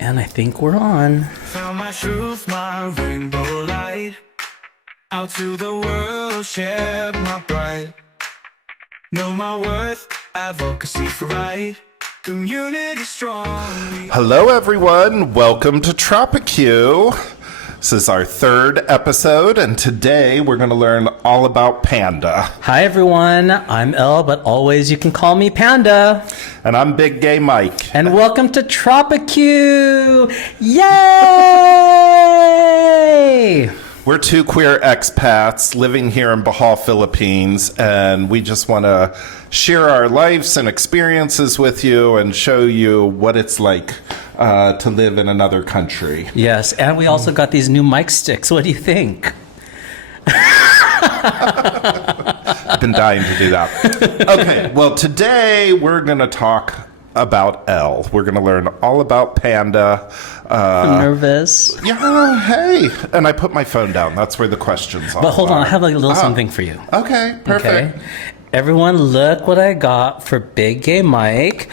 And I think we're on. Found my truth, my rainbow light. Out to the world, share my pride. Know my worth, advocacy for right. Community strong. Hello, everyone. Welcome to TropiQ. This is our third episode, and today we're going to learn all about Panda. Hi, everyone. I'm Elle, but always you can call me Panda. And I'm Big Gay Mike. And welcome to TropiQ. Yay! We're two queer expats living here in Bohol, Philippines, and we just want to share our lives and experiences with you and show you what it's like to live in another country. Yes, and we also got these new mic sticks. What do you think? I've been dying to do that. Okay, well, today we're going to talk about Elle. We're going to learn all about Panda. I'm nervous. Yeah, hey. And I put my phone down. That's where the questions are. But hold on, I have a little something for you. Okay, perfect. Okay. Everyone, look what I got for Big Gay Mike.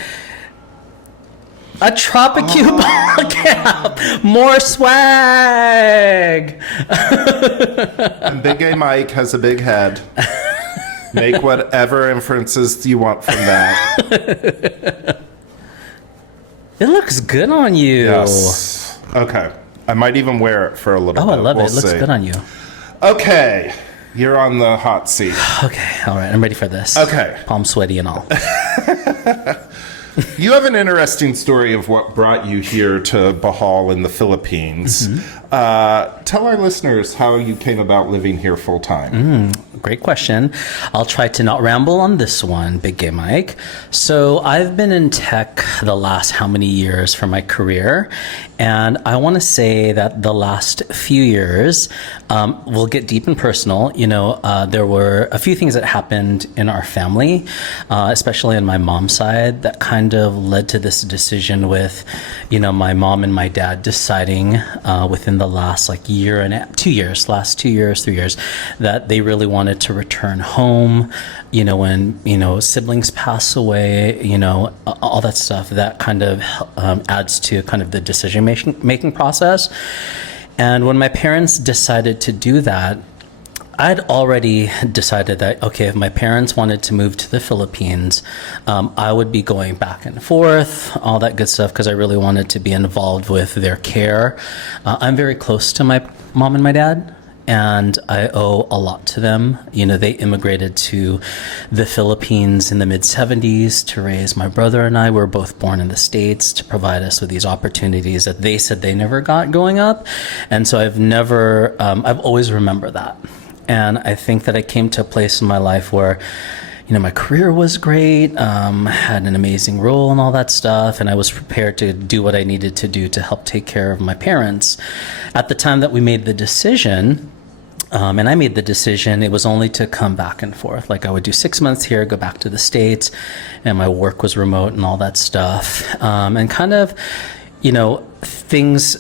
A TropiQ ball cap. More swag. And Big Gay Mike has a big head. Make whatever inferences you want from that. It looks good on you. Yes. Okay. I might even wear it for a little bit. Oh, I love it. We'll It looks see. good on you. Okay. You're on the hot seat. Okay. All right. I'm ready for this. Okay. Palm sweaty and all. You have an interesting story of what brought you here to Bohol in the Philippines. Tell our listeners how you came about living here full time. Great question. I'll try to not ramble on this one, Big Gay Mike. So I've been in tech the last how many years for my career? And I want to say that the last few years, we'll get deep and personal. You know, there were a few things that happened in our family, especially on my mom's side, that kind of led to this decision with, you know, my mom and my dad deciding within the last like year and 3 years, that they really wanted to return home. You know, when, you know, siblings pass away, you know, all that stuff, that kind of adds to kind of the decision making process. And when my parents decided to do that, I'd already decided that, okay, if my parents wanted to move to the Philippines, I would be going back and forth, all that good stuff, because I really wanted to be involved with their care. I'm very close to my mom and my dad, and I owe a lot to them. You know, they immigrated to the Philippines in the mid-70s to raise my brother and I. We were both born in the States to provide us with these opportunities that they said they never got growing up. And so I've always remembered that. And I think that I came to a place in my life where, you know, my career was great, had an amazing role and all that stuff, and I was prepared to do what I needed to do to help take care of my parents. At the time that we made the decision, and I made the decision, it was only to come back and forth. Like I would do 6 months here, go back to the States, and my work was remote and all that stuff. And kind of, you know, things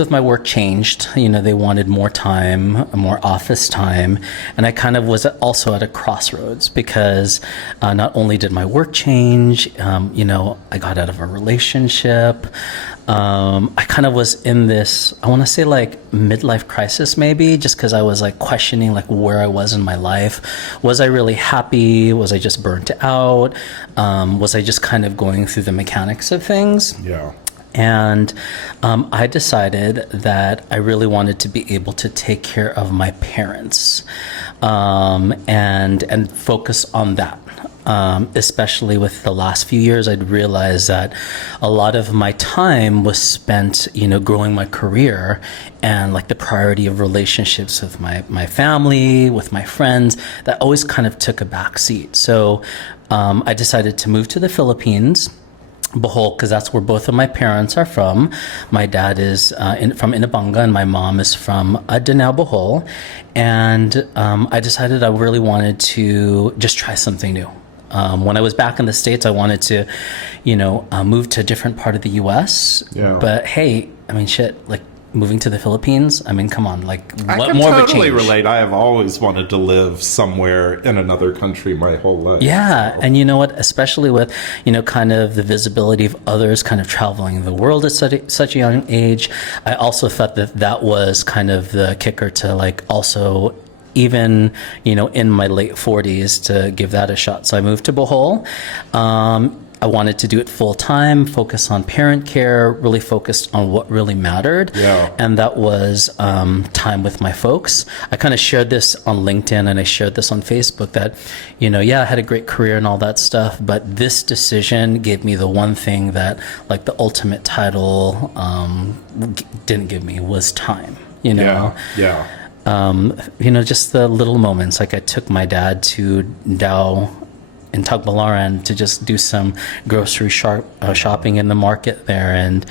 with my work changed. You know, they wanted more time, more office time. And I kind of was also at a crossroads because not only did my work change, you know, I got out of a relationship. I kind of was in this, I want to say like midlife crisis maybe, just because I was like questioning like where I was in my life. Was I really happy? Was I just burnt out? Was I just kind of going through the mechanics of things? Yeah. And I decided that I really wanted to be able to take care of my parents and focus on that. Especially with the last few years, I'd realized that a lot of my time was spent, you know, growing my career and like the priority of relationships with my family, with my friends, that always kind of took a back seat. So I decided to move to the Philippines, Bohol, because that's where both of my parents are from. My dad is from Inabanga and my mom is from Danao, Bohol. And I decided I really wanted to just try something new. When I was back in the States, I wanted to, you know, move to a different part of the U.S. Yeah. But hey, I mean, shit, like moving to the Philippines, I mean, come on, like I what can more totally of a change? relate. I have always wanted to live somewhere in another country my whole life. Yeah, so. and you know what? Especially with kind of the visibility of others kind of traveling the world at such a young age, I also thought that that was kind of the kicker to like also even in my late 40s to give that a shot. So I moved to Bohol. I wanted to do it full time, focus on parent care, really focused on what really mattered. Yeah. And that was time with my folks. I kind of shared this on LinkedIn and I shared this on Facebook that, I had a great career and all that stuff, but this decision gave me the one thing that like the ultimate title didn't give me was time, Yeah. just the little moments. Like I took my dad to Dow in Tagbilaran to just do some grocery shopping in the market there, and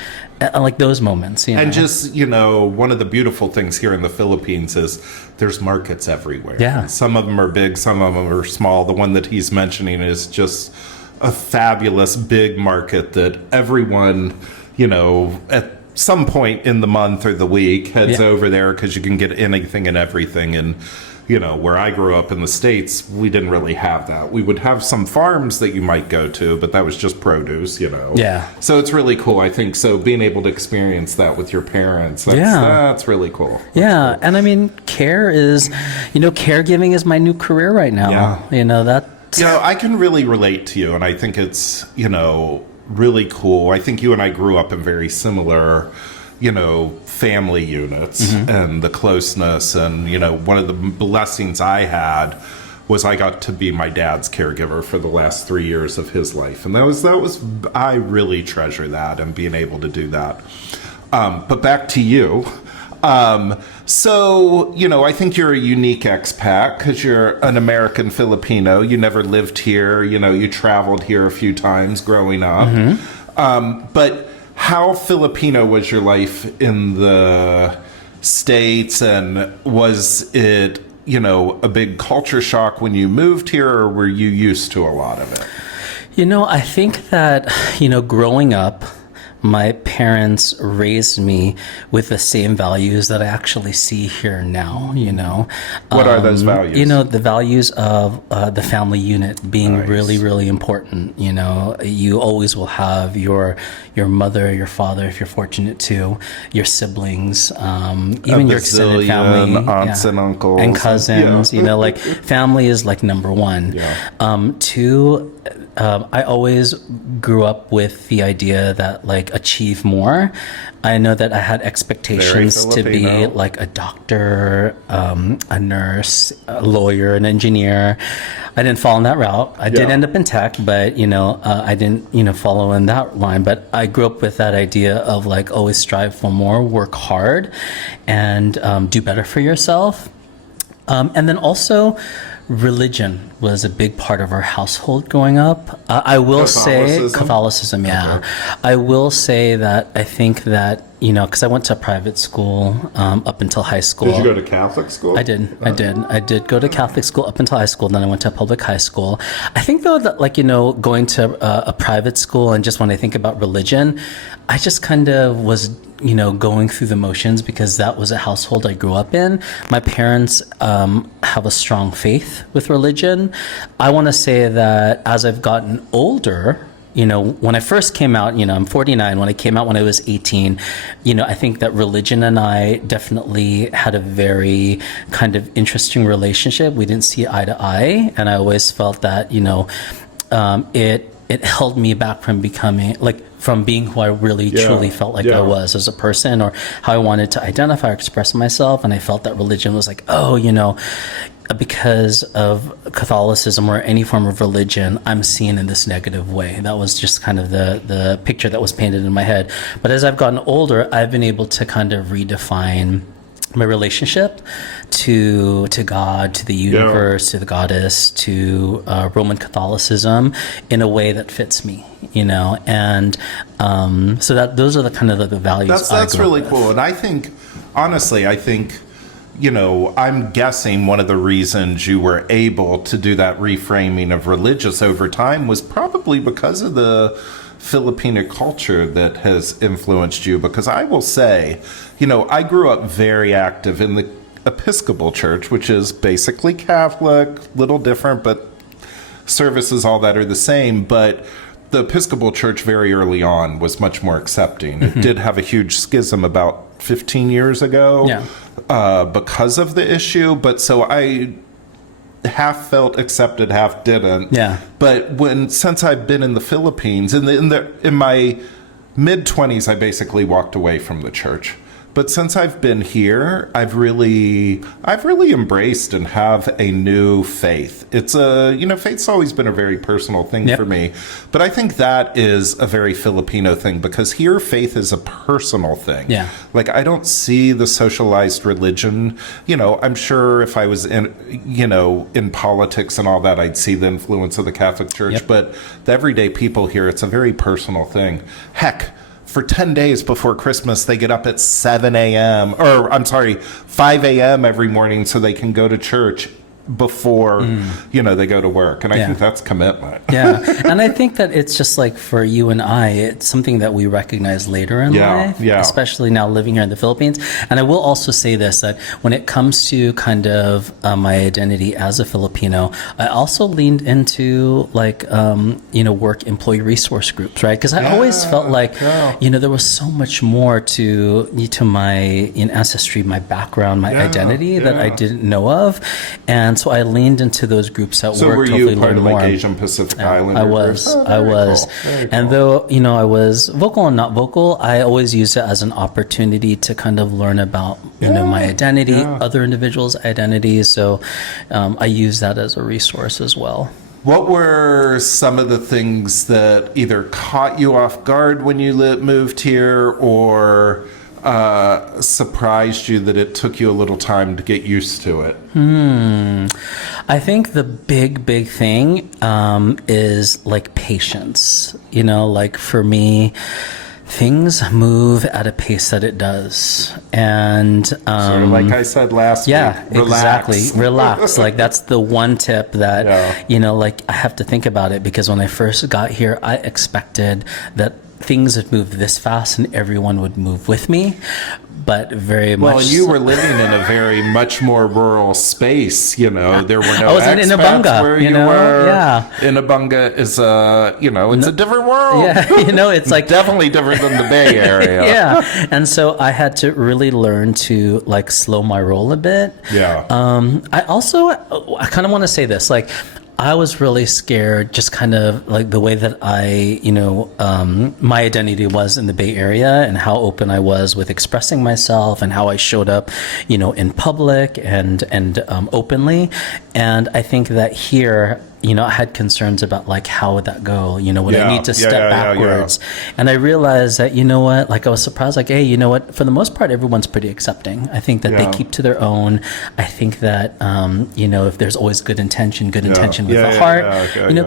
like those moments. And just, one of the beautiful things here in the Philippines is there's markets everywhere. Yeah. Some of them are big, some of them are small. The one that he's mentioning is just a fabulous big market that everyone, at some point in the month or the week heads over there because you can get anything and everything. And where I grew up in the States, we didn't really have that. We would have some farms that you might go to, but that was just produce, Yeah. So it's really cool, I think. So being able to experience that with your parents, that's really cool. Yeah. And I mean, caregiving is my new career right now. Yeah. I can really relate to you, and I think it's, really cool. I think you and I grew up in very similar family units and the closeness. And, one of the blessings I had was I got to be my dad's caregiver for the last 3 years of his life. And that was, I really treasure that and being able to do that. But back to you. So, I think you're a unique expat because you're an American Filipino. You never lived here. You traveled here a few times growing up. But how Filipino was your life in the States, and was it, a big culture shock when you moved here, or were you used to a lot of it? I think that, growing up, my parents raised me with the same values that I actually see here now, What are those values? The values of the family unit being really, really important. You always will have your mother, your father, if you're fortunate to, your siblings, even your extended family, aunts and uncles. And cousins, like family is like number one. Yeah. Two, I always grew up with the idea that like achieve more. I know that I had expectations to be like a doctor, a nurse, a lawyer, an engineer. I didn't fall in that route. I did end up in tech, but I didn't follow in that line. But I grew up with that idea of like always strive for more, work hard, and do better for yourself. And then also, religion was a big part of our household growing up. I will say Catholicism, yeah. Okay. I will say that I think that, because I went to private school up until high school. Did you go to Catholic school? I did. I did go to Catholic school up until high school. Then I went to public high school. I think, though, that going to a private school, and just when I think about religion, I just kind of was going through the motions because that was a household I grew up in. My parents have a strong faith with religion. I want to say that as I've gotten older, when I first came out, I'm 49. When I came out when I was 18, I think that religion and I definitely had a very kind of interesting relationship. We didn't see eye to eye. And I always felt that, it held me back from from being who I really truly felt like I was as a person, or how I wanted to identify or express myself. And I felt that religion was like, because of Catholicism or any form of religion, I'm seen in this negative way. That was just kind of the picture that was painted in my head. But as I've gotten older, I've been able to kind of redefine my relationship to God, to the universe, to the goddess, to Roman Catholicism in a way that fits me, and so that those are the kind of the values. That's really cool. And I think, honestly, I'm guessing one of the reasons you were able to do that reframing of religious over time was probably because of the Filipino culture that has influenced you? Because I will say, I grew up very active in the Episcopal Church, which is basically Catholic, little different, but services, all that are the same. But the Episcopal Church very early on was much more accepting. It did have a huge schism about 15 years ago because of the issue. But so I half felt accepted, half didn't. Yeah. But since I've been in the Philippines, in my mid-20s, I basically walked away from the church. But since I've been here, I've really embraced and have a new faith. It's faith's always been a very personal thing for me. But I think that is a very Filipino thing, because here faith is a personal thing. Yeah. Like, I don't see the socialized religion. I'm sure if I was in politics and all that, I'd see the influence of the Catholic Church. Yep. But the everyday people here, it's a very personal thing. Heck, for 10 days before Christmas, they get up at 5 a.m. every morning so they can go to church before, they go to work. And I think that's commitment. Yeah. And I think that it's just like for you and I, it's something that we recognize later in life, especially now living here in the Philippines. And I will also say this, that when it comes to kind of my identity as a Filipino, I also leaned into work employee resource groups, right? Because I always felt like, there was so much more to my ancestry, my background, my identity that I didn't know of. And so I leaned into those groups at work. So were to you part of more. Asian Pacific Islander? I was. Cool. And though, I was vocal and not vocal, I always used it as an opportunity to kind of learn about, my identity, other individuals' identities. So I use that as a resource as well. What were some of the things that either caught you off guard when you moved here, or surprised you that it took you a little time to get used to it? I think the big thing is like patience. For me, things move at a pace that it does. And sort of like I said last week, relax. Exactly. Relax. Like, that's the one tip that, I have to think about it, because when I first got here, I expected that things would move this fast and everyone would move with me, but very much. Well, you were living in a very much more rural space. There were no. I was in Inabunga, where you were. Yeah, Inabunga is it's a different world. Yeah, it's like definitely different than the Bay Area. Yeah, and so I had to really learn to slow my roll a bit. Yeah. I kind of want to say this, I was really scared, just kind of like the way that my identity was in the Bay Area, and how open I was with expressing myself, and how I showed up, in public and openly. And I think that here, I had concerns about how would that go? Would I need to step backwards? And I realized that, I was surprised, hey, for the most part, everyone's pretty accepting. I think that they keep to their own. I think that, if there's always good intention with the heart,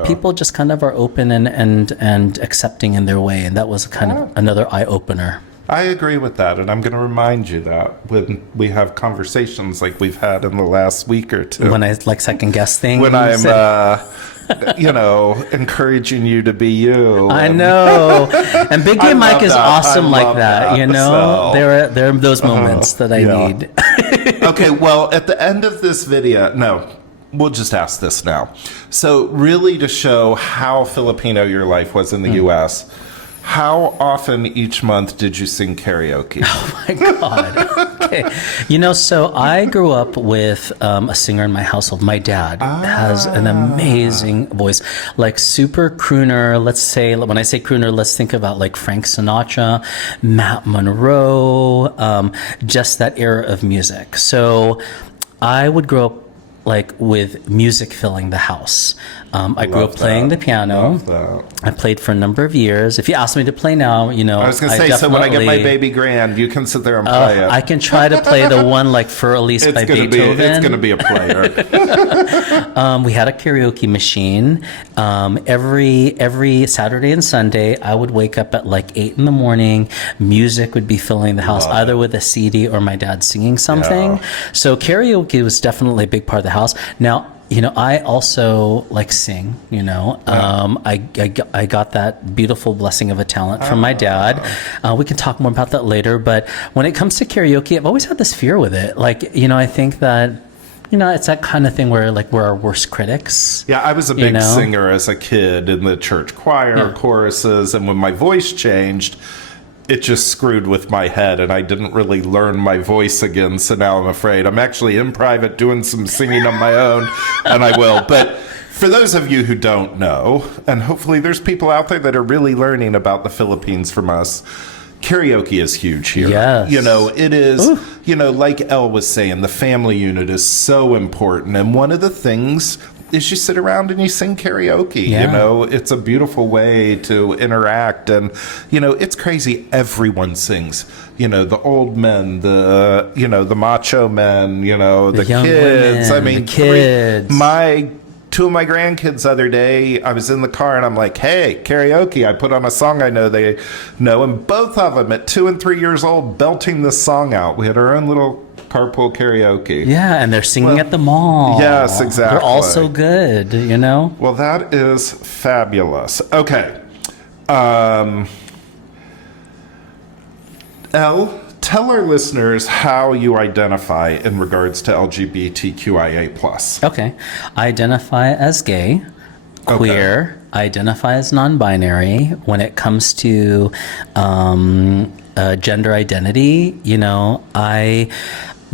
people just kind of are open and accepting in their way. And that was kind of another eye opener. I agree with that, and I'm going to remind you that when we have conversations like we've had in the last week or two. When I second guess things. When I'm, encouraging you to be you. I know. And Big Game Mike is awesome like that, So. There are those moments that I need. Okay, well, at the end of this video, we'll just ask this now. So really, to show how Filipino your life was in the U.S., how often each month did you sing karaoke? Oh my God. Okay. So I grew up with a singer in my household. My dad has an amazing voice, super crooner. Let's say, when I say crooner, let's think about Frank Sinatra, Matt Monroe, just that era of music. So I would grow up with music filling the house. I grew up playing the piano. I played for a number of years. If you ask me to play now, I was going to say, so when I get my baby grand, you can sit there and play it. I can try to play the one Fur Elise by Beethoven. It's going to be a player. We had a karaoke machine. Every Saturday and Sunday, I would wake up at 8 in the morning. Music would be filling the house, either with a CD or my dad singing something. So karaoke was definitely a big part of the house. Now, I also like sing, I got that beautiful blessing of a talent from my dad. We can talk more about that later, but when it comes to karaoke, I've always had this fear with it. Like, I think that, it's that kind of thing where like we're our worst critics. Yeah, I was a big singer as a kid in the church choir, choruses, and when my voice changed, it just screwed with my head, and I didn't really learn my voice again, so now I'm afraid. I'm actually in private doing some singing on my own, and I will. But for those of you who don't know, and hopefully there's people out there that are really learning about the Philippines from us, karaoke is huge here. Yes. It is, like Elle was saying, the family unit is so important, and one of the things is you sit around and you sing karaoke. It's a beautiful way to interact, and it's crazy. Everyone sings. The old men, the macho men, the young kids. women, I mean, the kids. Two of my grandkids the other day, I was in the car and I'm like, hey, karaoke. I put on a song I know they know, and both of them at 2 and 3 years old belting this song out. We had our own little carpool karaoke. Yeah, and they're singing at the mall. Yes, exactly. They're all so good, Well, that is fabulous. Okay. Elle, tell our listeners how you identify in regards to LGBTQIA+. Okay. I identify as gay, queer. I identify as non-binary. When it comes to gender identity,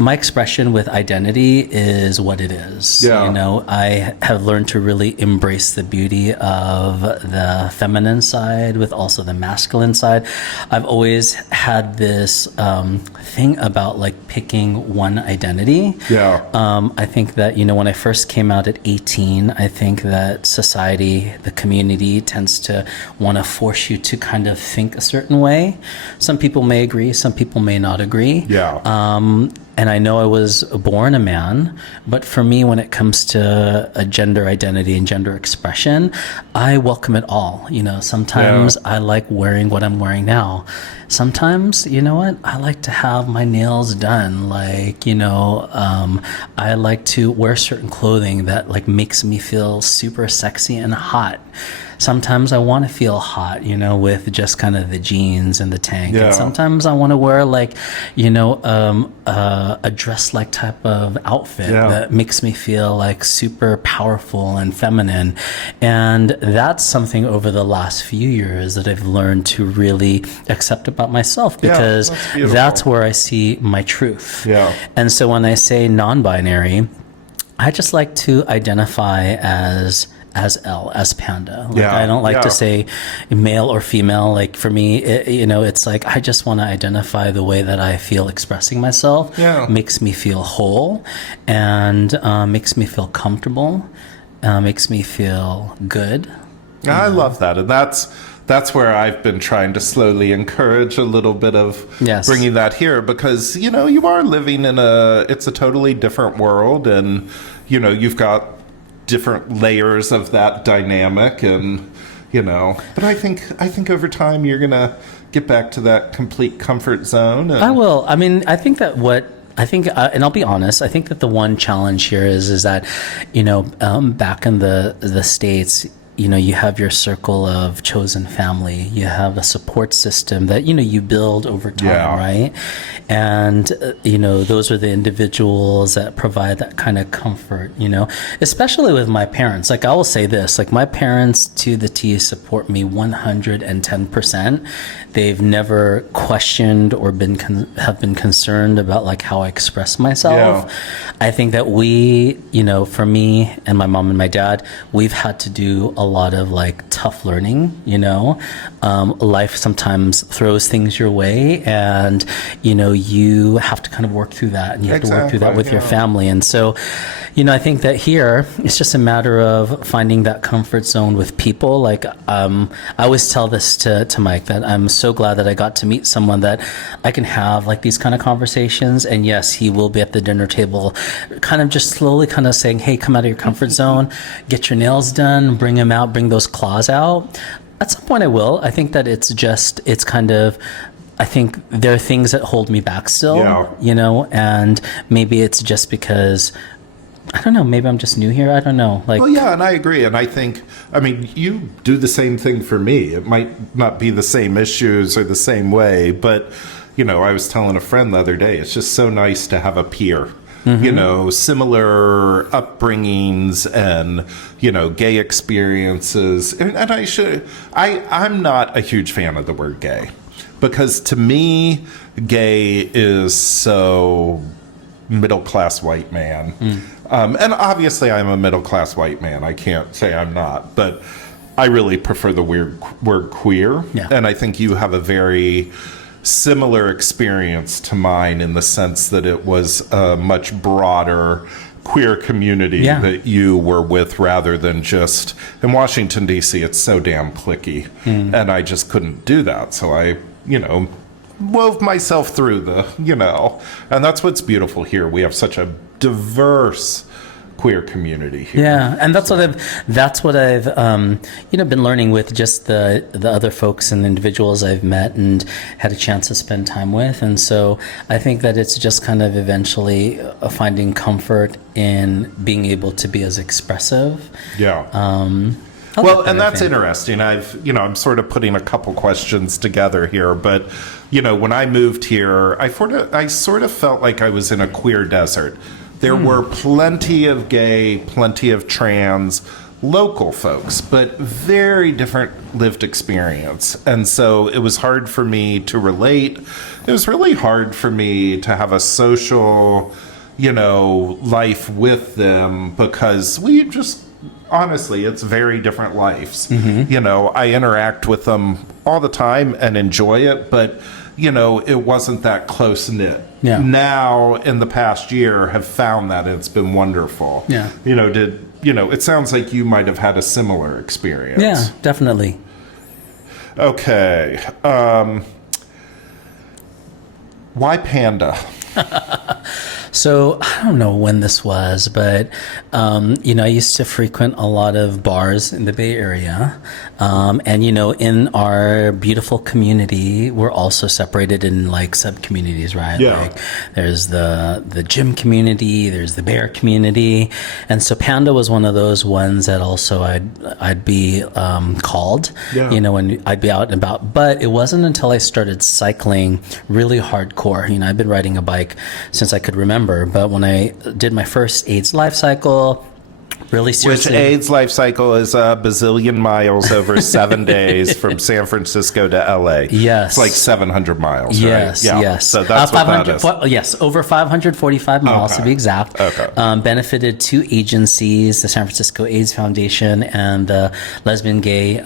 my expression with identity is what it is. Yeah. I have learned to really embrace the beauty of the feminine side with also the masculine side. I've always had this thing about like picking one identity. Yeah. I think that, when I first came out at 18, I think that society, the community tends to want to force you to kind of think a certain way. Some people may agree, some people may not agree. Yeah. And I know I was born a man, but for me, when it comes to a gender identity and gender expression, I welcome it all. Sometimes I like wearing what I'm wearing now. Sometimes, I like to have my nails done. Like, I like to wear certain clothing that like makes me feel super sexy and hot. Sometimes I want to feel hot, with just kind of the jeans and the tank. Yeah. And sometimes I want to wear like, a dress-like type of outfit that makes me feel like super powerful and feminine. And that's something over the last few years that I've learned to really accept about myself, because that's where I see my truth. Yeah. And so when I say non-binary, I just like to identify as Elle, as Panda. I don't like to say male or female. Like for me, it's like I just want to identify the way that I feel expressing myself. Makes me feel whole, and makes me feel comfortable, makes me feel good. I love that, and that's where I've been trying to slowly encourage a little bit of bringing that here, because you are living in it's a totally different world, and you've got different layers of that dynamic, and but I think over time you're gonna get back to that complete comfort zone. I will. I mean, I think that and I'll be honest, I think that the one challenge here is that back in the States, you have your circle of chosen family. You have a support system that, you build over time, right? And, those are the individuals that provide that kind of comfort, especially with my parents. Like, I will say this, like, my parents to the T support me 110%. They've never questioned or have been concerned about, like, how I express myself. I think that we, for me and my mom and my dad, we've had to do a lot of like tough learning. Life sometimes throws things your way, and you have to kind of work through that, and you have to work through that with your family. And so I think that here it's just a matter of finding that comfort zone with people. Like I always tell this to Mike, that I'm so glad that I got to meet someone that I can have like these kind of conversations. And yes, he will be at the dinner table kind of just slowly kind of saying, hey, come out of your comfort zone, get your nails done, bring them out, bring those claws out. At some point I will. I think that I think there are things that hold me back still, and maybe it's just because I don't know. Maybe I'm just new here. I don't know. Like, Well, yeah, and I agree. And I think, I mean, you do the same thing for me. It might not be the same issues or the same way, but, you know, I was telling a friend the other day, it's just so nice to have a peer. You know, similar upbringings and, you know, gay experiences. And I'm not a huge fan of the word gay because to me, gay is so middle-class white man. And obviously I'm a middle-class white man. I can't say I'm not, but I really prefer the word queer. Yeah. And I think you have a very similar experience to mine in the sense that it was a much broader queer community that you were with rather than just in Washington, D.C. It's so damn cliquey. And I just couldn't do that. So I, you know, wove myself through the, you know, and that's what's beautiful here. We have such a diverse queer community here. yeah, and that's what I've you know, been learning with just the other folks and individuals I've met and had a chance to spend time with, and so I think that it's just kind of eventually finding comfort in being able to be as expressive. Yeah. I Well, like and that, I that's think. interesting. I'm sort of putting a couple questions together here, but, you know, when I moved here, I sort of felt like I was in a queer desert. There were plenty of gay, plenty of trans local folks, but very different lived experience. And so it was hard for me to relate. It was really hard for me to have a social, you know, life with them because we just, honestly, it's very different lives. You know, I interact with them all the time and enjoy it, but, you know, it wasn't that close knit. Yeah. Now, in the past year, have found that it's been wonderful. Yeah. You know, it sounds like you might have had a similar experience. Yeah, definitely. Okay. Why Panda? So I don't know when this was, but you know, I used to frequent a lot of bars in the Bay Area, and you know, in our beautiful community, we're also separated in like sub communities, right? Yeah. Like there's the gym community, there's the bear community, and so Panda was one of those ones that also I'd be called, Yeah. you know, when I'd be out and about. But it wasn't until I started cycling really hardcore. You know, I've been riding a bike since I could remember. But when I did my first AIDS life cycle, really Which seriously. AIDS life cycle is a bazillion miles over 7 days from San Francisco to LA. Yes. It's like 700 miles, Yes, right? Yeah. yes. So that's what that 500 is. Yes, over 545 miles to Okay. be exact. Okay. Benefited two agencies, the San Francisco AIDS Foundation and the Lesbian Gay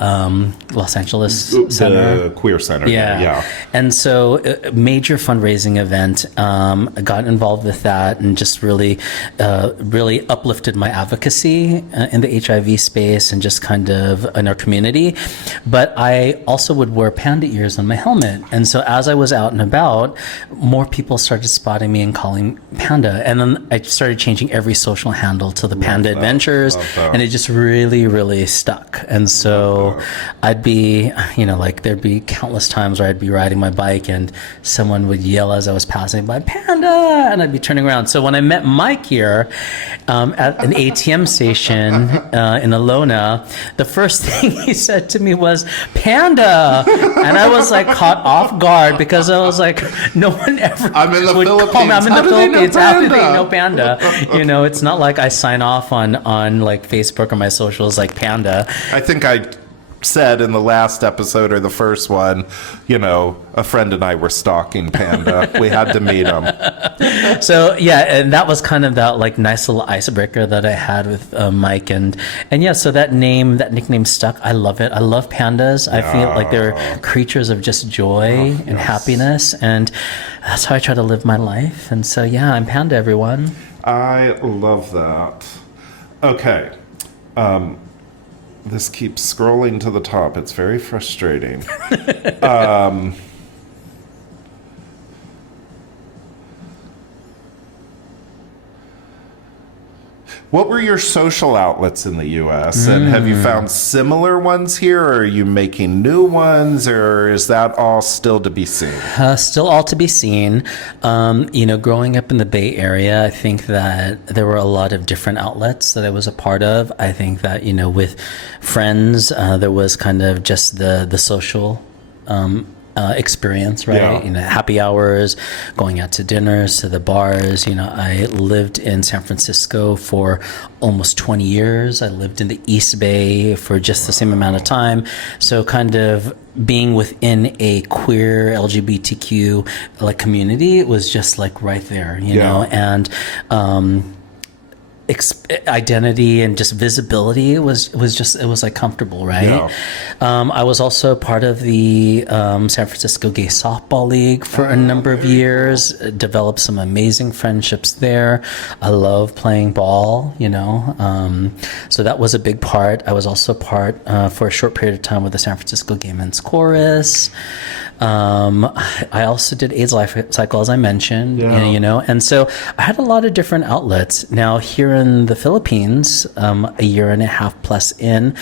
Los Angeles Center. The Queer Center. Yeah. Yeah. And so a major fundraising event, I got involved with that and just really uplifted my advocacy in the HIV space and just kind of in our community. But I also would wear Panda ears on my helmet. And so as I was out and about, more people started spotting me and calling Panda. And then I started changing every social handle to the Panda Adventures. Love that. And it just really, really stuck. And so I'd be, you know, like there'd be countless times where I'd be riding my bike and someone would yell as I was passing by, Panda! And I'd be turning around. So when I met Mike here at an ATM station in Alona, the first thing he said to me was, Panda! And I was like caught off guard because I was like, no one ever I'm in the would Philippines. call me. I'm in How the do they know Philippines. How do they Panda? know Panda? You know, it's not like I sign off on like Facebook or my socials like Panda. I think I said in the last episode or the first one, you know, a friend and I were stalking Panda. We had to meet him. So yeah, and that was kind of that like nice little icebreaker that I had with Mike, and yeah, so that nickname stuck. I love it. I love pandas. I feel like they're creatures of just joy and happiness, and that's how I try to live my life. And so yeah, I'm Panda, everyone. I love that. Okay. This keeps scrolling to the top. It's very frustrating. What were your social outlets in the U.S.? And have you found similar ones here? Or are you making new ones? Or is that all still to be seen? Still all to be seen. Growing up in the Bay Area, I think that there were a lot of different outlets that I was a part of. I think that, with friends, there was kind of just the social experience, right? Yeah. Happy hours, going out to dinners, to the bars. I lived in San Francisco for almost 20 years. I lived in the East Bay for just the same amount of time. So kind of being within a queer LGBTQ community was just right there, you know, and identity and just visibility was comfortable, right? Yeah. I was also part of the San Francisco Gay Softball League for a number of years. Developed some amazing friendships there. I love playing ball, so that was a big part. I was also part for a short period of time with the San Francisco Gay Men's Chorus. I also did AIDS Life Cycle, as I mentioned, and so I had a lot of different outlets. Now, here in the Philippines, a year and a half plus in,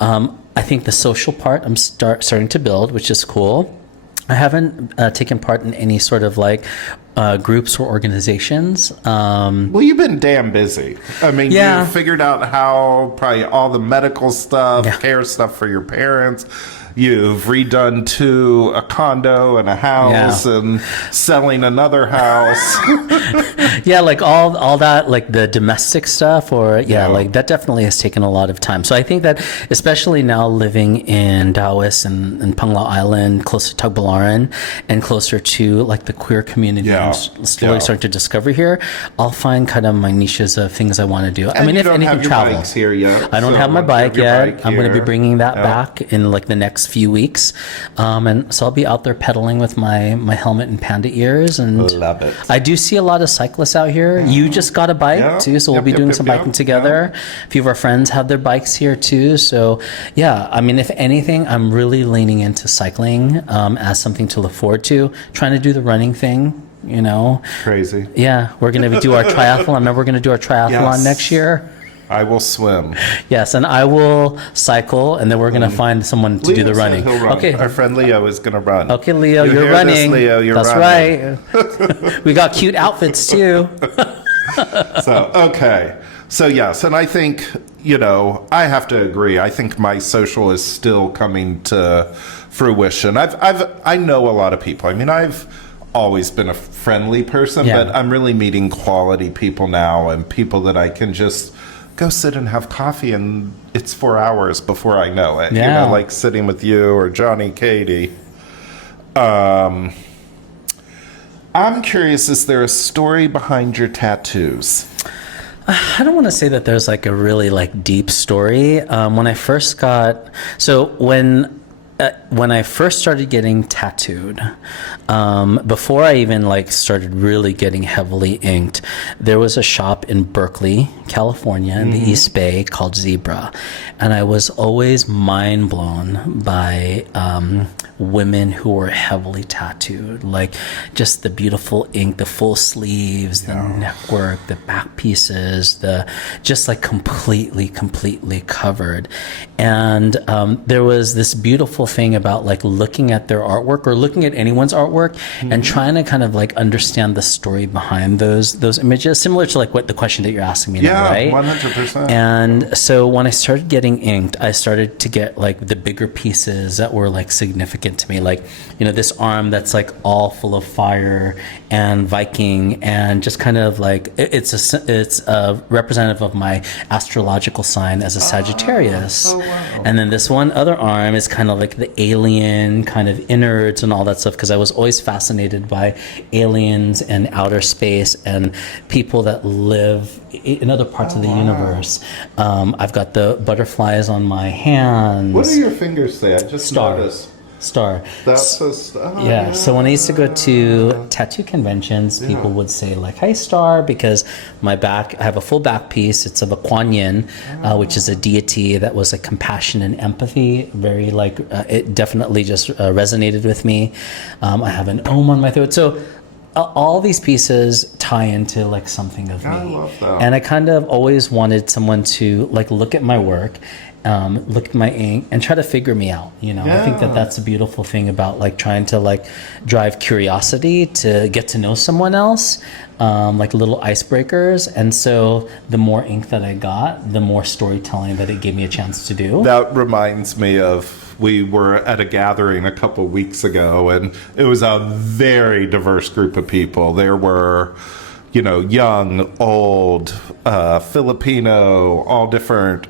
I think the social part I'm starting to build, which is cool. I haven't taken part in any sort of groups or organizations. Well, you've been damn busy. I mean, you figured out how probably all the medical stuff, care stuff for your parents. You've redone a condo and a house and selling another house. all that, the domestic stuff that definitely has taken a lot of time. So I think that especially now living in Taos and Panglao Island, close to Tagbilaran and closer to the queer community I'm slowly starting to discover here, I'll find kind of my niches of things I want to do. I mean, if anything, travel. Here yet, I don't have my bike yet. I'm going to be bringing that back in the next few weeks, and so I'll be out there pedaling with my helmet and Panda ears, and love it. I do see a lot of cyclists out here. You just got a bike too, so we'll be doing some biking together. A few of our friends have their bikes here too, so I mean, if anything, I'm really leaning into cycling as something to look forward to. Trying to do the running thing. Crazy. Yeah, we're going to do our triathlon. Remember, we're going to do our triathlon next year. I will swim. Yes, and I will cycle, and then we're going to find someone to do the running. Run. Okay. Our friend Leo is going to run. Okay, Leo, you're running. Leo, you're That's running. right. We got cute outfits too. So yes, and I think, I have to agree. I think my social is still coming to fruition. I know a lot of people. I mean, I've always been a friendly person, but I'm really meeting quality people now, and people that I can just go sit and have coffee, and it's 4 hours before I know it. Like sitting with you or Johnny, Katie. I'm curious, is there a story behind your tattoos? I don't want to say that there's a really deep story. When I first started getting tattooed, before I even started really getting heavily inked, there was a shop in Berkeley, California, in the East Bay called Zebra, and I was always mind blown by women who were heavily tattooed, just the beautiful ink, the full sleeves, the neckwork, the back pieces, the just completely covered. And there was this beautiful thing about looking at their artwork or looking at anyone's artwork and trying to kind of understand the story behind those images, similar to what the question that you're asking me now, right? 100%. And so when I started getting inked, I started to get the bigger pieces that were significant to me, this arm that's all full of fire and Viking, and just kind of it's a representative of my astrological sign as a Sagittarius. Oh, wow. And then this one other arm is kind of the alien kind of innards and all that stuff, because I was always fascinated by aliens and outer space and people that live in other parts of the universe. I've got the butterflies on my hands. What do your fingers say? I just noticed. Star. That's a star. Yeah. So when I used to go to tattoo conventions, people would say "Hi, Star," because I have a full back piece. It's of a Kuan Yin, which is a deity that was compassion and empathy. Very it definitely just resonated with me. I have an Om on my throat. So all these pieces tie into like something of me. I love that. And I kind of always wanted someone to like look at my work, look at my ink, and try to figure me out. You know, I think that that's a beautiful thing about like trying to like drive curiosity to get to know someone else, like little icebreakers. And so the more ink that I got, the more storytelling that it gave me a chance to do. That reminds me of, we were at a gathering a couple weeks ago, and it was a very diverse group of people. There were, you know, young, old, Filipino, all different,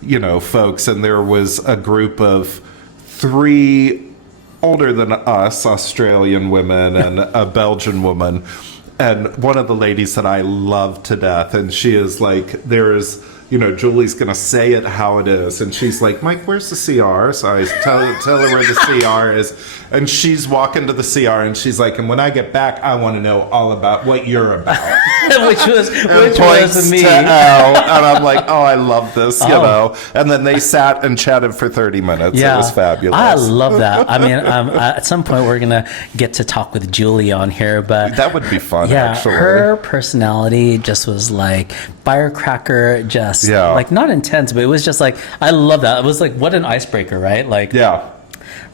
you know, folks. And there was a group of 3 older than us Australian women and a Belgian woman. And one of the ladies that I love to death, and she is like, there's, you know, Julie's going to say it how it is. And she's like, Mike, where's the CR? So I tell her where the CR is. And she's walking to the CR, and she's like, and when I get back, I want to know all about what you're about. which was me. To Al, and I'm like, oh, I love this, you know. And then they sat and chatted for 30 minutes. Yeah. It was fabulous. I love that. I mean, at some point we're gonna get to talk with Julie on here, but That would be fun, yeah, actually. her personality just was like firecracker, just like not intense, but it was just like, I love that. It was like, what an icebreaker, right? Like,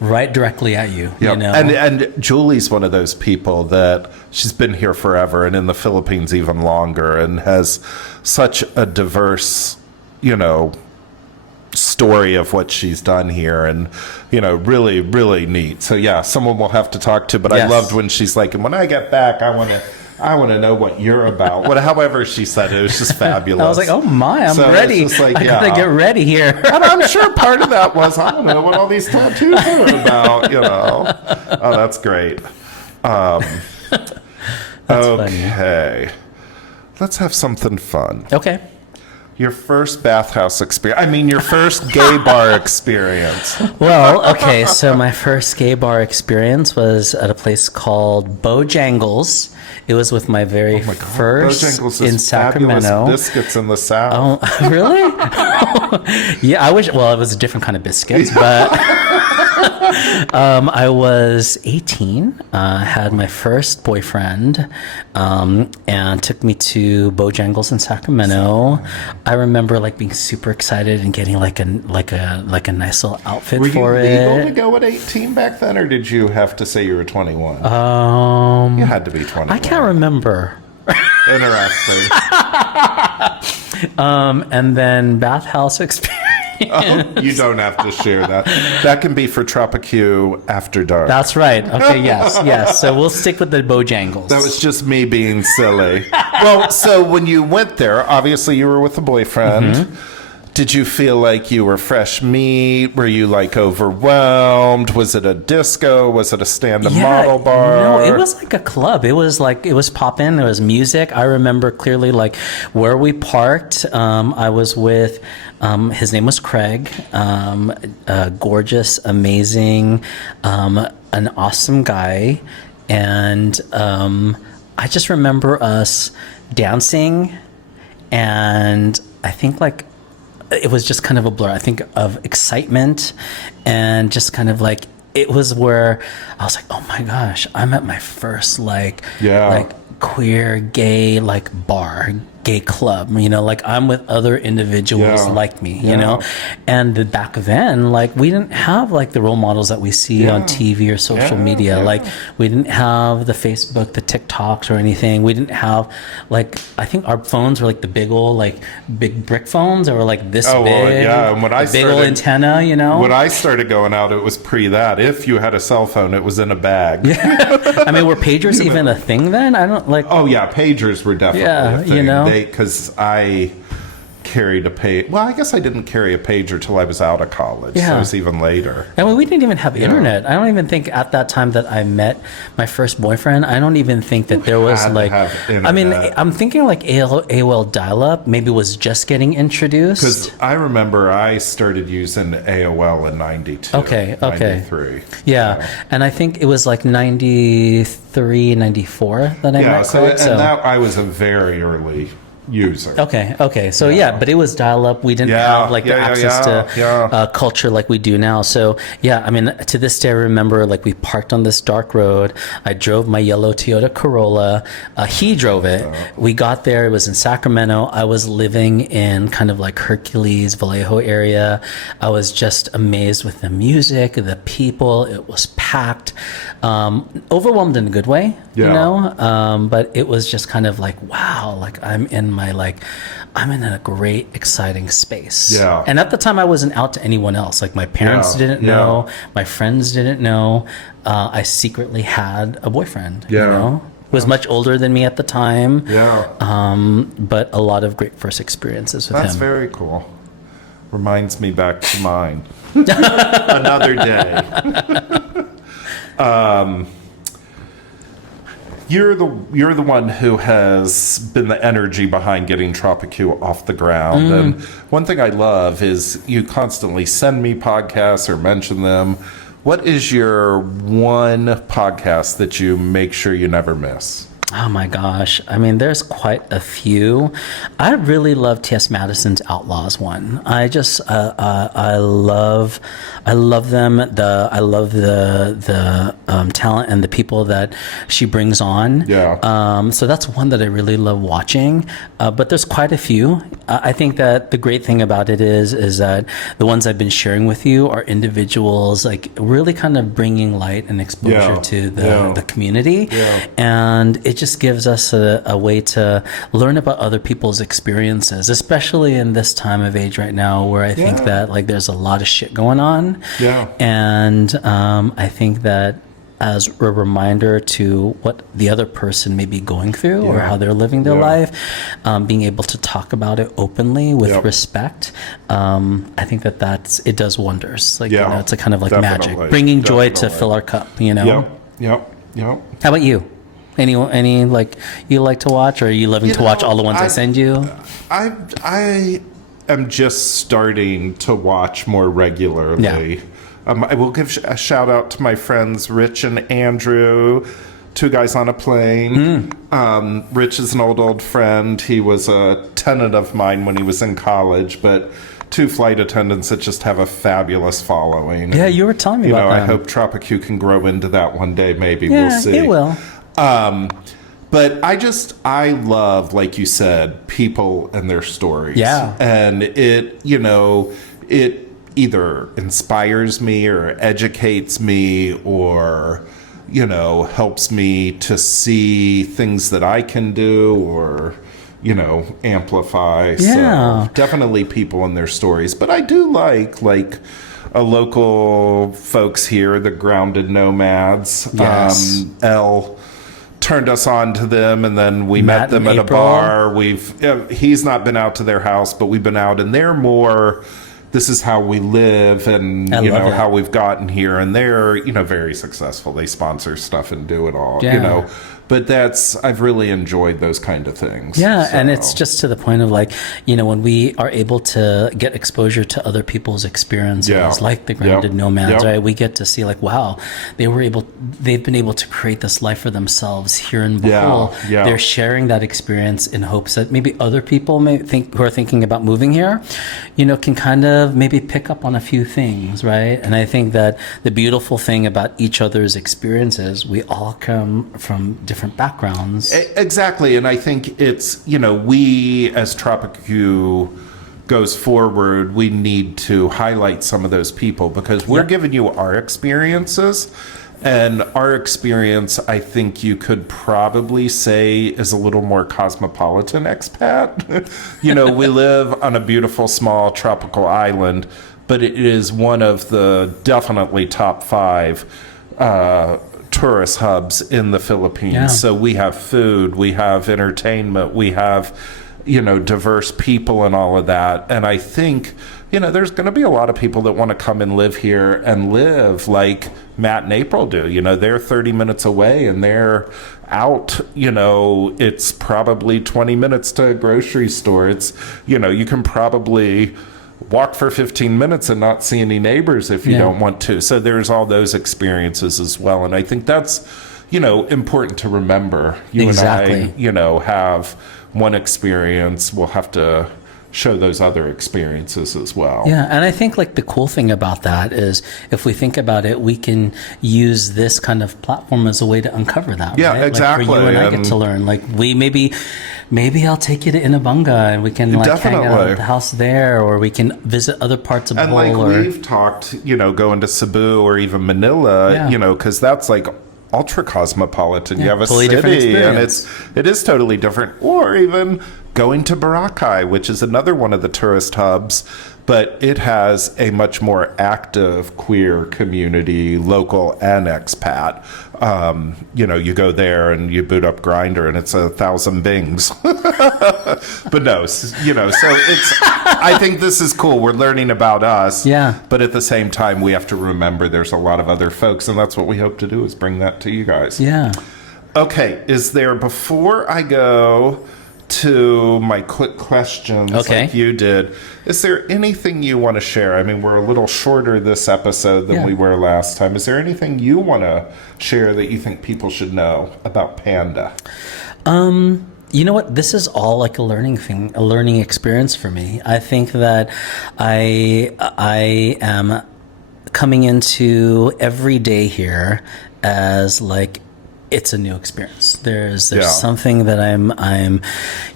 right directly at you. Yeah, You know? and Julie's one of those people that she's been here forever, and in the Philippines even longer, and has such a diverse, you know, story of what she's done here, and you know, really, really neat. So yeah, someone we'll have to talk to. But I loved when she's like, and when I get back, I want to know what you're about. However she said it, was just fabulous. I was like, oh my, I'm So ready. it's just like, I gotta get ready here. And I'm sure part of that was, I don't know what all these tattoos are about, you know. Oh, that's great. Okay. Let's have something fun. Okay. Your first bathhouse experience. I mean, your first gay bar experience. Well, okay, so my first gay bar experience was at a place called Bojangles. It was with my very first Bojangles in is Sacramento. fabulous biscuits in the South. Oh, really? Yeah, I wish. Well, it was a different kind of biscuits, but I was 18. Had my first boyfriend, and took me to Bojangles in Sacramento. I remember like being super excited and getting like a nice little outfit for Were you it. legal to go at 18 back then, or did you have to say you were 21? You had to be 21. I can't remember. Interesting. And then bathhouse experience. Oh, you don't have to share that. That can be for TropiQ after dark. That's right. Okay, yes. So we'll stick with the Bojangles. That was just me being silly. Well, so when you went there, obviously you were with a boyfriend. Mm-hmm. Did you feel like you were fresh meat? Were you like overwhelmed? Was it a disco? Was it a stand-up model bar? No, it was like a club. It was pop-in. There was music. I remember clearly like where we parked. I was with, his name was Craig, gorgeous, amazing, an awesome guy. And I just remember us dancing, and I think like it was just kind of a blur. I think of excitement, and just kind of like, it was where I was like, oh my gosh, I'm at my first like queer gay like bar, gay club, you know, like I'm with other individuals like me, you know. And back then, like we didn't have like the role models that we see on TV or social media. Like we didn't have the Facebook, the TikToks or anything. We didn't have like, I think our phones were like the big brick phones that were like this big. And when I big old antenna, you know. When I started going out, it was pre that. If you had a cell phone, it was in a bag. I mean, were pagers even a thing then? I don't like. Oh yeah, pagers were definitely a thing. You know, because I carried a pager. Well, I guess I didn't carry a pager till I was out of college. So it was even later. And we didn't even have internet. I don't even think at that time that I met my first boyfriend, I don't even think that there was like, I mean, I'm thinking like AOL dial-up maybe was just getting introduced. Because I remember I started using AOL in 92. Okay. 93. Yeah. And I think it was like 93, 94 that I met Craig. And that I was a very early user. Okay. So yeah, but it was dial up. We didn't have like the access to culture like we do now. So yeah, I mean, to this day, I remember like we parked on this dark road. I drove my yellow Toyota Corolla. He drove it. We got there. It was in Sacramento. I was living in kind of like Hercules, Vallejo area. I was just amazed with the music, the people. It was packed, overwhelmed in a good way, you know. But it was just kind of like, wow, like I'm in a great, exciting space. Yeah. And at the time, I wasn't out to anyone else. Like my parents didn't know, my friends didn't know. I secretly had a boyfriend. You know, who was much older than me at the time. But a lot of great first experiences with him. That's very cool. Reminds me back to mine. Another day. You're the one who has been the energy behind getting TropiQ off the ground. And one thing I love is you constantly send me podcasts or mention them. What is your one podcast that you make sure you never miss? Oh my gosh. I mean, there's quite a few. I really love T.S. Madison's Outlaws one. I just, I love them. I love the talent and the people that she brings on. So that's one that I really love watching. But there's quite a few. I think that the great thing about it is that the ones I've been sharing with you are individuals like really kind of bringing light and exposure to the community. And it just gives us a way to learn about other people's experiences, especially in this time of age right now where I think that like there's a lot of shit going on. And I think that as a reminder to what the other person may be going through or how they're living their life, being able to talk about it openly with respect, I think that it does wonders. Like, you know, it's a kind of like magic, bringing joy to fill our cup, you know? How about you? Any like you like to watch, or are you loving to watch all the ones I send you? I am just starting to watch more regularly. I will give a shout out to my friends Rich and Andrew, two guys on a plane. Rich is an old friend. He was a tenant of mine when he was in college, but two flight attendants that just have a fabulous following. Yeah, you were telling me about that. I hope TropiQ can grow into that one day. Maybe we'll see. It will. But I love, like you said, people and their stories. And it either inspires me or educates me or, helps me to see things that I can do or, amplify. So definitely people and their stories. But I do like a local folks here, the Grounded Nomads. Elle turned us on to them, and then we met them at a bar. He's not been out to their house, but we've been out, and they're more, this is how we live, and how we've gotten here, and they're very successful. They sponsor stuff and do it all. But I've really enjoyed those kind of things. And it's just to the point of like, when we are able to get exposure to other people's experiences, like the Grounded Nomads, right? We get to see like, wow, they've been able to create this life for themselves here in Bohol. They're sharing that experience in hopes that maybe other people who are thinking about moving here, can kind of maybe pick up on a few things, right? And I think that the beautiful thing about each other's experiences, we all come from different backgrounds. Exactly. And I think it's, we as TropiQ goes forward, we need to highlight some of those people because we're giving you our experiences. And our experience, I think you could probably say, is a little more cosmopolitan expat. We live on a beautiful, small tropical island, but it is one of the definitely top 5 tourist hubs in the Philippines. So we have food, we have entertainment, we have, diverse people and all of that. And I think, there's going to be a lot of people that want to come and live here and live like Matt and April do. They're 30 minutes away and they're out, it's probably 20 minutes to a grocery store. It's, you can probably walk for 15 minutes and not see any neighbors if you don't want to. So there's all those experiences as well. And I think that's, important to remember. You Exactly. and I, have one experience. We'll have to show those other experiences as well. Yeah, and I think like the cool thing about that is if we think about it, we can use this kind of platform as a way to uncover that. Yeah, right? exactly. Like for you and I get to learn. Like we maybe I'll take you to Inabunga and we can like hang out Definitely. at the house there, or we can visit other parts of And Bohol. like or we've talked, going to Cebu or even Manila, Yeah. because that's like ultra cosmopolitan. You Yeah, have a totally different city, and experience. it is totally different. Or even going to Boracay, which is another one of the tourist hubs, but it has a much more active queer community, local and expat. You go there and you boot up Grindr, and it's 1,000 bings. But no, so I think this is cool. We're learning about us. Yeah. But at the same time, we have to remember there's a lot of other folks, and that's what we hope to do, is bring that to you guys. Yeah. Okay, before I go to my quick questions Okay. like you did, is there anything you want to share? I mean, we're a little shorter this episode than Yeah. we were last time. Is there anything you want to share that you think people should know about Panda? You know what? This is all like a learning thing, a learning experience for me. I think that I am coming into every day here as like it's a new experience. There's Yeah. something that I'm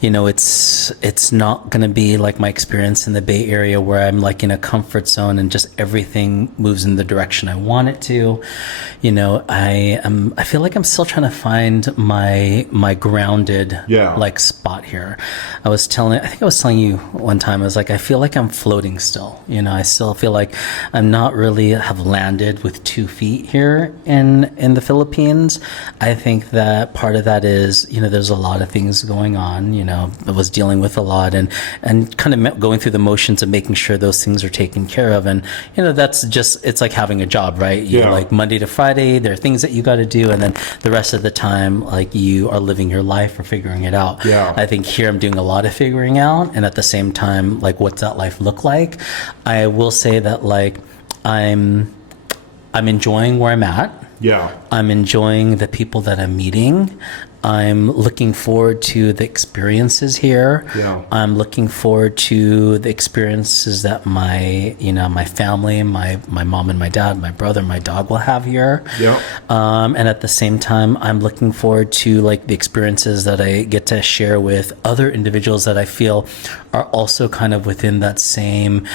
it's not going to be like my experience in the Bay Area where I'm like in a comfort zone and just everything moves in the direction I want it to. I feel like I'm still trying to find my grounded Yeah. like spot here. I think I was telling you one time, I was like, I feel like I'm floating still. I still feel like I'm not really have landed with 2 feet here in the Philippines. I think that part of that is, there's a lot of things going on, I was dealing with a lot and kind of going through the motions of making sure those things are taken care of. And, that's just, it's like having a job, right? Yeah. Like Monday to Friday, there are things that you got to do. And then the rest of the time, like you are living your life or figuring it out. Yeah. I think here I'm doing a lot of figuring out. And at the same time, like, what's that life look like? I will say that like, I'm enjoying where I'm at. Yeah. I'm enjoying the people that I'm meeting. I'm looking forward to the experiences here. Yeah. I'm looking forward to the experiences that my family, my mom and my dad, my brother, my dog will have here. Yeah. And at the same time, I'm looking forward to like the experiences that I get to share with other individuals that I feel are also kind of within that same,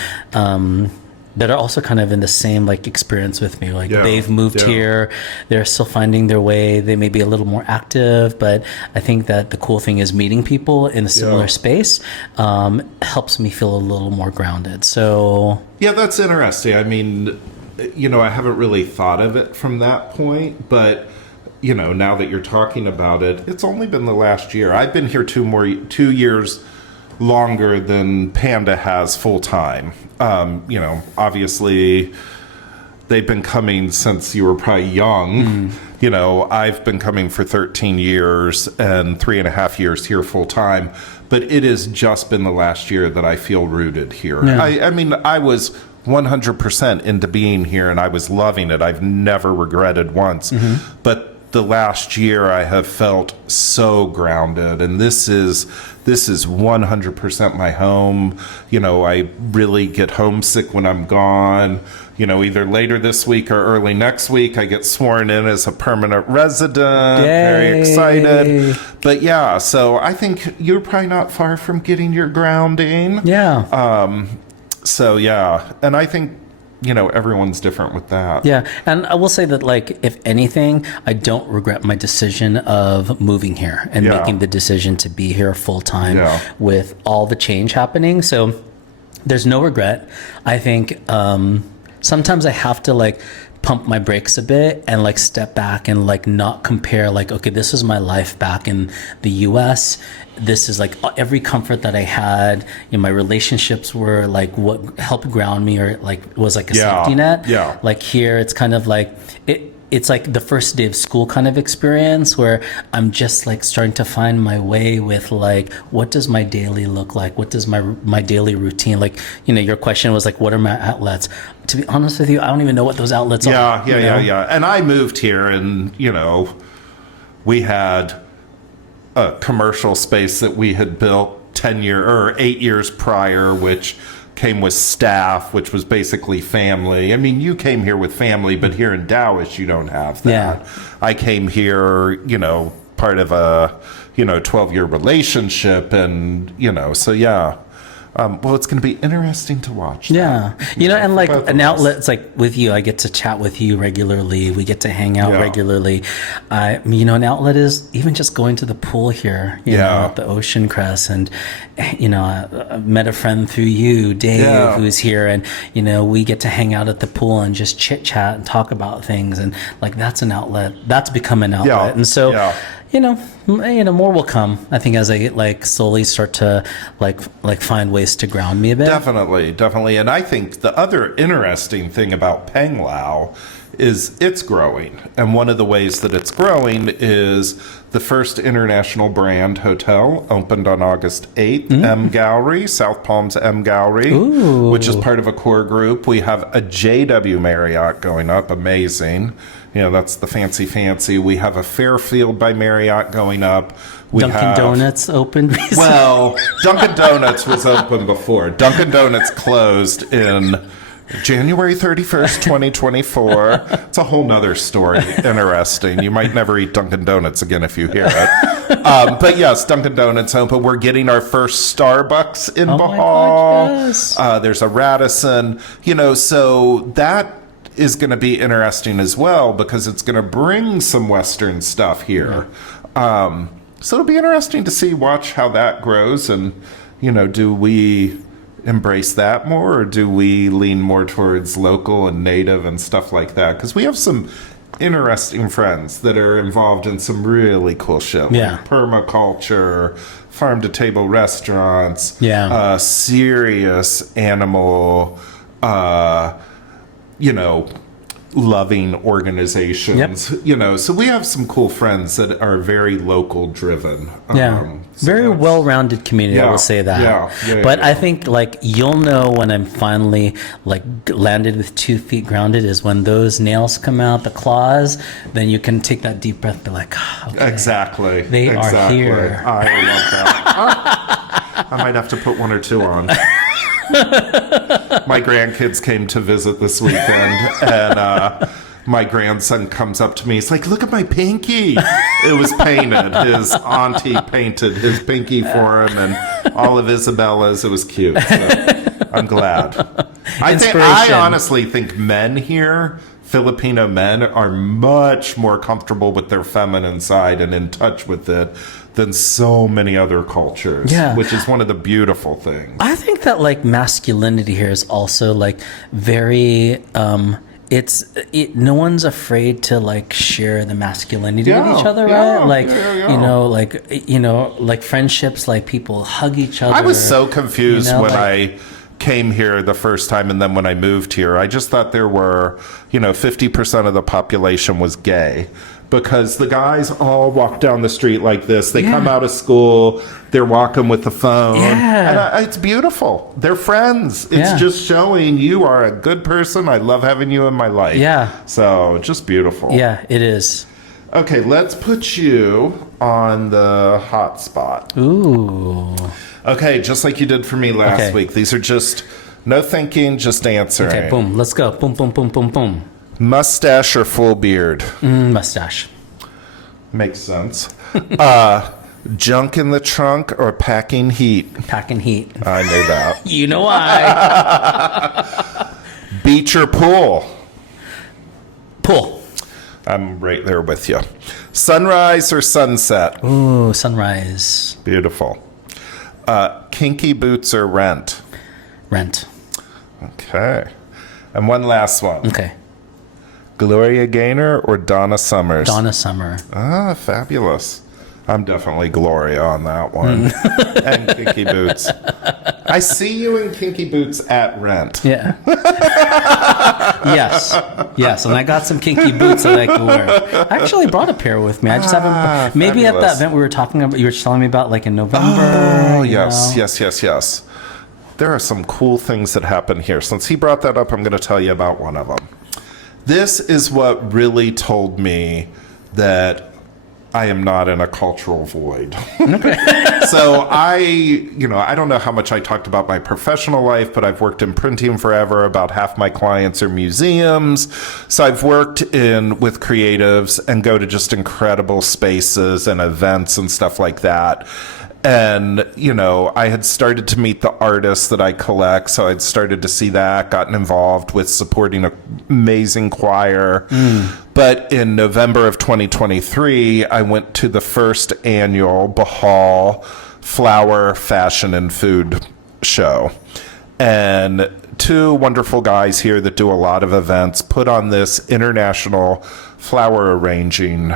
that are also kind of in the same like experience with me. Like Yeah, they've moved yeah. here, they're still finding their way. They may be a little more active, but I think that the cool thing is meeting people in a similar Yeah. space helps me feel a little more grounded. So Yeah, that's interesting. I mean, I haven't really thought of it from that point, but now that you're talking about it, it's only been the last year. I've been here 2 years longer than Panda has full time. Obviously they've been coming since you were probably young. I've been coming for 13 years and 3.5 years here full time, but it has just been the last year that I feel rooted here. Yeah. I mean, I was 100% into being here and I was loving it. I've never regretted once, but the last year I have felt so grounded, and this is 100% my home. I really get homesick when I'm gone. Either later this week or early next week, I get sworn in as a permanent resident. Very Yay. excited. But yeah, so I think you're probably not far from getting your grounding. yeah. So yeah, and I think everyone's different with that. Yeah, and I will say that, like, if anything, I don't regret my decision of moving here and Yeah. making the decision to be here full time Yeah. with all the change happening. So there's no regret. I think sometimes I have to like pump my brakes a bit and like step back and like not compare like, okay, this is my life back in the US. This is like every comfort that I had. My relationships were like what helped ground me, or like was like a Yeah. safety net. Yeah. Like here, it's kind of like it's like the first day of school kind of experience where I'm just like starting to find my way with like, what does my daily look like? What does my daily routine like? Your question was like, what are my outlets? To be honest with you, I don't even know what those outlets are. Yeah. And I moved here and, we had a commercial space that we had built 8 years prior, which came with staff, which was basically family. I mean, you came here with family, but here in Dallas, you don't have that. Yeah. I came here, part of a, 12-year relationship, and, so yeah. Well, it's going to be interesting to watch. Yeah. And like both of an us. outlet, it's like with you, I get to chat with you regularly. We get to hang out Yeah. regularly. An outlet is even just going to the pool here, at the Ocean Crest. And, I met a friend through you, Dave, Yeah. who's here. And, we get to hang out at the pool and just chit chat and talk about things. And like, that's an outlet. That's become an outlet. Yeah. And so, Yeah. more will come, I think, as I like slowly start to like find ways to ground me a bit. Definitely. And I think the other interesting thing about Peng Lao is it's growing. And one of the ways that it's growing is the first international brand hotel opened on August 8th, M Gallery, South Palm's M Gallery, which is part of a core group. We have a JW Marriott going up, amazing. That's the fancy. We have a Fairfield by Marriott going up. Dunkin' Donuts opened recently. Well, Dunkin' Donuts was open before. Dunkin' Donuts closed in January 31st, 2024. It's a whole nother story. Interesting. You might never eat Dunkin' Donuts again if you hear it. But yes, Dunkin' Donuts open. We're getting our first Starbucks in Bahal. My God, yes. There's a Radisson. So that is going to be interesting as well because it's going to bring some Western stuff here. So it'll be interesting to watch how that grows. And, do we embrace that more, or do we lean more towards local and native and stuff like that? Because we have some interesting friends that are involved in some really cool shit. Yeah. Like permaculture, farm to table restaurants, Yeah. serious animal, loving organizations, so we have some cool friends that are very local driven. Very well-rounded community, I will say that. But I think like you'll know when I'm finally like landed with 2 feet grounded is when those nails come out, the claws, then you can take that deep breath, be like, okay, Exactly. They are here. I love that. I might have to put 1 or 2 on. My grandkids came to visit this weekend, and my grandson comes up to me. He's like, "Look at my pinky." It was painted. His auntie painted his pinky for him, and all of Isabella's. It was cute. So I'm glad. I honestly think men here, Filipino men, are much more comfortable with their feminine side and in touch with it than so many other cultures, which is one of the beautiful things. I think that like masculinity here is also like very no one's afraid to like share the masculinity with each other, right? Like friendships, like people hug each other. I was so confused when I came here the first time, and then when I moved here, I just thought there were 50% of the population was gay. Because the guys all walk down the street like this. They come out of school. They're walking with the phone. Yeah. And it's beautiful. They're friends. It's just showing you are a good person. I love having you in my life. Yeah. So just beautiful. Yeah, it is. Okay, let's put you on the hot spot. Ooh. Okay, just like you did for me last week. These are just no thinking, just answering. Okay, boom. Let's go. Boom, boom, boom, boom, boom. Mustache or full beard? Mustache. Makes sense. Junk in the trunk or packing heat? Packing heat. I knew that. You know why. Beach or pool? Pool. I'm right there with you. Sunrise or sunset? Ooh, sunrise. Beautiful. Kinky boots or rent? Rent. Okay. And one last one. Okay. Gloria Gaynor or Donna Summers? Donna Summer. Ah, fabulous. I'm definitely Gloria on that one. And kinky boots. I see you in kinky boots at Rent. Yeah. Yes. And I got some kinky boots that I can wear. I actually brought a pair with me. I just haven't. Maybe fabulous. at that event we were talking about, you were telling me about, like in November. Oh, you yes. know? There are some cool things that happen here. Since he brought that up, I'm going to tell you about one of them. This is what really told me that I am not in a cultural void. So I don't know how much I talked about my professional life, but I've worked in printing forever. About half my clients are museums. So I've worked with creatives and go to just incredible spaces and events and stuff like that. And, I had started to meet the artists that I collect. So I'd started to see that, gotten involved with supporting an amazing choir. But in November of 2023, I went to the first annual Bahal Flower, Fashion, and Food Show. And two wonderful guys here that do a lot of events put on this international flower arranging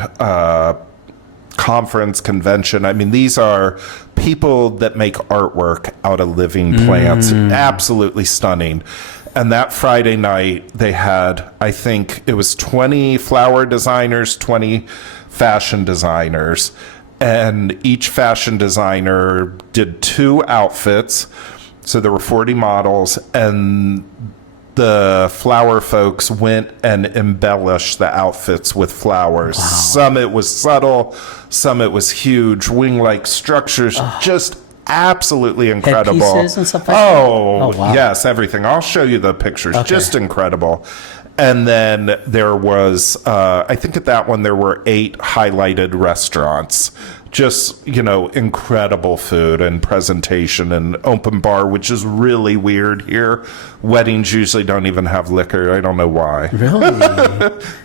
conference, convention. I mean, these are people that make artwork out of living plants. Absolutely stunning. And that Friday night, they had, I think it was 20 flower designers, 20 fashion designers. And each fashion designer did 2 outfits. So there were 40 models, and the flower folks went and embellished the outfits with flowers. Wow. Some it was subtle, some it was huge, wing-like structures, just absolutely incredible. Headpieces and stuff like that? Oh, wow. Yes, everything. I'll show you the pictures. Okay. Just incredible. And then there was, I think at that one, there were 8 highlighted restaurants. Just, incredible food and presentation and open bar, which is really weird here. Weddings usually don't even have liquor. I don't know why. Really?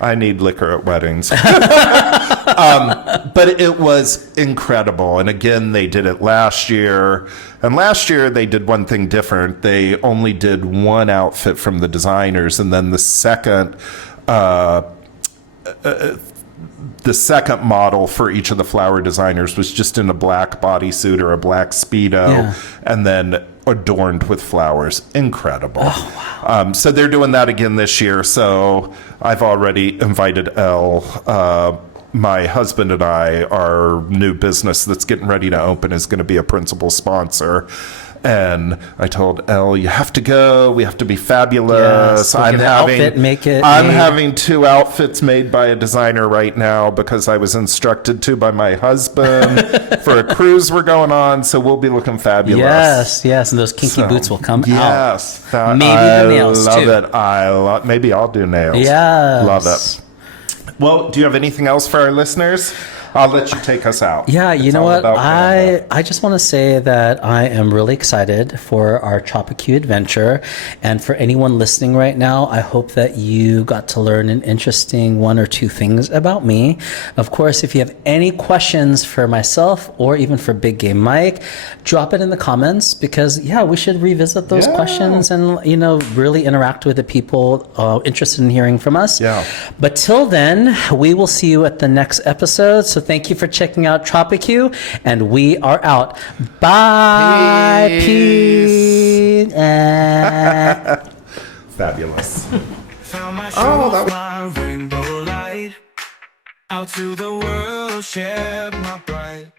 I need liquor at weddings. But it was incredible. And again, they did it last year. And last year, they did one thing different. They only did one outfit from the designers. And then the second model for each of the flower designers was just in a black bodysuit or a black Speedo, and then adorned with flowers. Incredible. Oh, wow. So they're doing that again this year. So I've already invited Elle. My husband and I, our new business that's getting ready to open is going to be a principal sponsor. And I told Elle, you have to go. We have to be fabulous. Yes, I'm having 2 outfits made by a designer right now because I was instructed to by my husband for a cruise we're going on. So we'll be looking fabulous. Yes. And those kinky boots will come out. Yes. Maybe the nails too. I love it. Maybe I'll do nails. Yes. Love it. Well, do you have anything else for our listeners? I'll let you take us out. Yeah, you know what? I just want to say that I am really excited for our TropiQ adventure. And for anyone listening right now, I hope that you got to learn an interesting 1 or 2 things about me. Of course, if you have any questions for myself or even for Big Game Mike, drop it in the comments because, we should revisit those questions and, really interact with the people interested in hearing from us. Yeah. But till then, we will see you at the next episode. So thank you for checking out TropiQ, and we are out. Bye. Peace. Fabulous. Found my rainbow light. Out to the world, share my pride.